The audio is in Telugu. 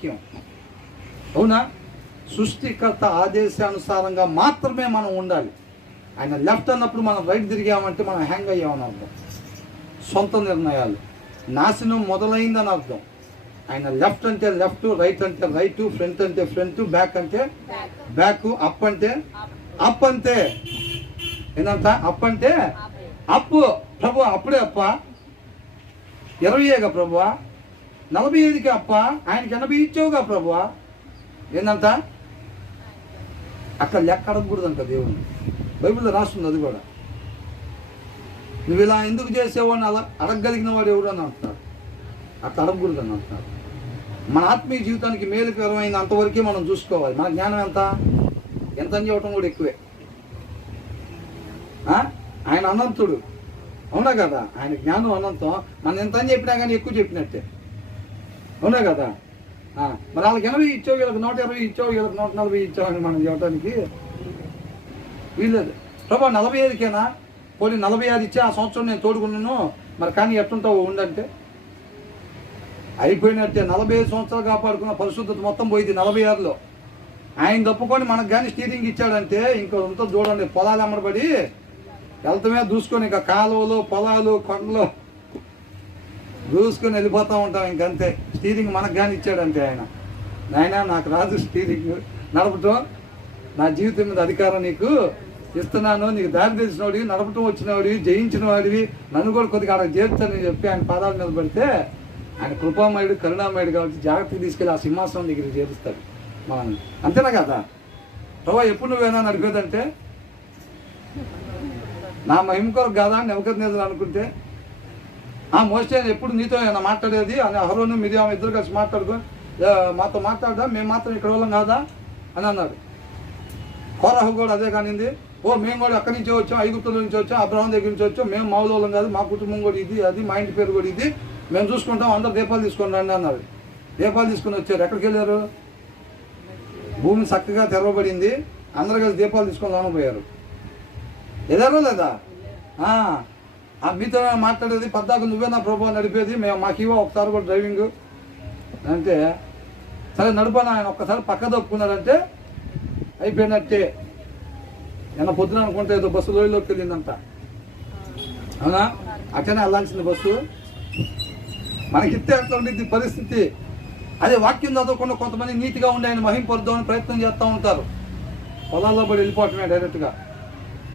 వాక్యం. అవునా? సృష్టికర్త ఆదేశానుసారంగా మాత్రమే మనం ఉండాలి. ఆయన లెఫ్ట్ అన్నప్పుడు మనం రైట్ తిరిగామంటే మనం హ్యాంగ్ అయ్యామని అర్థం. సొంత నిర్ణయాలు, నాశనం మొదలైందని అర్థం. ఆయన లెఫ్ట్ అంటే లెఫ్ట్, రైట్ అంటే రైట్, ఫ్రంట్ అంటే ఫ్రంట్, బ్యాక్ అంటే బ్యాక్, అప్ అంటే అప్ అంతే. ఏంటంట? అప్ అంటే అప్పు. ప్రభు అప్పుడే అప్ప 20 ప్రభువా, 45కి అప్ప, ఆయనకి 80 ఇచ్చావుగా ప్రభువా. ఏంటంట? అట్లా లెక్క అడగకూడదంట దేవుని. బైబిల్లో రాస్తుంది అది కూడా. నువ్వు ఇలా ఎందుకు చేసావు అని అలా అడగగలిగిన వాడు ఎవరు అని అంటున్నాడు. అట్లా అడగకూడదని అంటున్నాడు. మన ఆత్మీయ జీవితానికి మేలుకరమైన అంతవరకే మనం చూసుకోవాలి. మన జ్ఞానం ఎంత అని చెప్పడం కూడా ఎక్కువే. ఆయన అనంతుడు, అవునా కదా? ఆయన జ్ఞానం అనంతం. మనం ఎంత అని చెప్పినా కానీ ఎక్కువ చెప్పినట్టే, అవునా కదా? మరి వాళ్ళకి 80 ఇచ్చావు, వీళ్ళకి 120 ఇచ్చావు, వీళ్ళకి 140 ఇచ్చావు అని మనం చెప్పడానికి వీల్లేదు. ప్రభా 45కేనా, పోనీ 46 ఇచ్చా, ఆ సంవత్సరం నేను తోడుకున్నాను, మరి కానీ ఎట్టుంటావు ఉండంటే అయిపోయినట్టే. 45 సంవత్సరాలు కాపాడుకున్న పరిశుద్ధత మొత్తం పోయింది 46లో. ఆయన తప్పుకొని మనకు కానీ స్టీరింగ్ ఇచ్చాడంటే ఇంకా అంతా చూడండి, పొలాలు అమ్మడబడి వెళ్తామే దూసుకొని, ఇంకా కాలువలు, పొలాలు, కొండలు దూసుకొని వెళ్ళిపోతూ ఉంటాం. ఇంకంతే. స్టీరింగ్ మనకు కానీ ఇచ్చాడంటే ఆయన నాకు రాదు స్టీరింగ్ నడపటం, నా జీవితం మీద అధికారం నీకు ఇస్తున్నాను, నీకు దారి తెలిసిన వాడివి, నడపటం వచ్చిన వాడివి, జయించిన వాడివి, నన్ను కూడా కొద్దిగా అక్కడ చేర్చానని చెప్పి ఆయన పాదాల మీద పడితే ఆయన కృపామయుడు, కరుణామయుడు కాబట్టి జాగ్రత్తగా తీసుకెళ్ళి ఆ సింహాసనం దగ్గరికి చేరుస్తాడు మనల్ని. అంతేనా కదా? ప్రభా ఎప్పుడు నువ్వేనా నడిపేదంటే నా మహిమ కొరకు కాదా నెబుకద్నెజరు అనుకుంటే, మోసే ఎప్పుడు నీతో ఏమైనా మాట్లాడేది అని అహరోను మిరియాము ఇద్దరు కలిసి మాట్లాడుకొని మాతో మాట్లాడదా, మేము మాత్రం ఇక్కడ వాళ్ళం కాదా అని అన్నాడు. కోరహు కూడా అదే కానింది. మేము కూడా అక్కడి నుంచే వచ్చాం, ఐగుప్తుల నుంచి వచ్చాం, అబ్రహాం దగ్గర నుంచి వచ్చాం, మేము మామూలు వాళ్ళం కాదు, మా కుటుంబం కూడా ఇది, అది మా ఇంటి పేరు కూడా ఇది, మేము చూసుకుంటాం, అందరు దీపాలు తీసుకొని రండి అన్నారు. దీపాలు తీసుకొని వచ్చారు. ఎక్కడికి వెళ్ళారు? భూమి చక్కగా తెరవబడింది, అందరు కలిసి దీపాలు తీసుకొని లోనపోయారు. ఎదారో లేదా? మీతో మాట్లాడేది పద్దాకు నువ్వే నా ప్రభావం నడిపేది, మేము మాకు ఇవ్వ ఒకసారి కూడా డ్రైవింగ్ అంటే, సరే నడిపాను. ఆయన ఒక్కసారి పక్క తప్పుకున్నాడంటే అయిపోయినట్టే. నిన్న పొద్దున అనుకుంటే ఏదో బస్సు లోయలోకి వెళ్ళిందంట, అవునా? అట్లనే వెళ్ళాల్సింది బస్సు. మనకిస్తే అట్లా ఉండిద్ది పరిస్థితి. అదే వాక్యం చదవకుండా కొంతమంది నీట్గా ఉండి ఆయన మహింపరుద్దామని ప్రయత్నం చేస్తూ ఉంటారు. పొలాల్లో పడి వెళ్ళిపోవటమే డైరెక్ట్గా.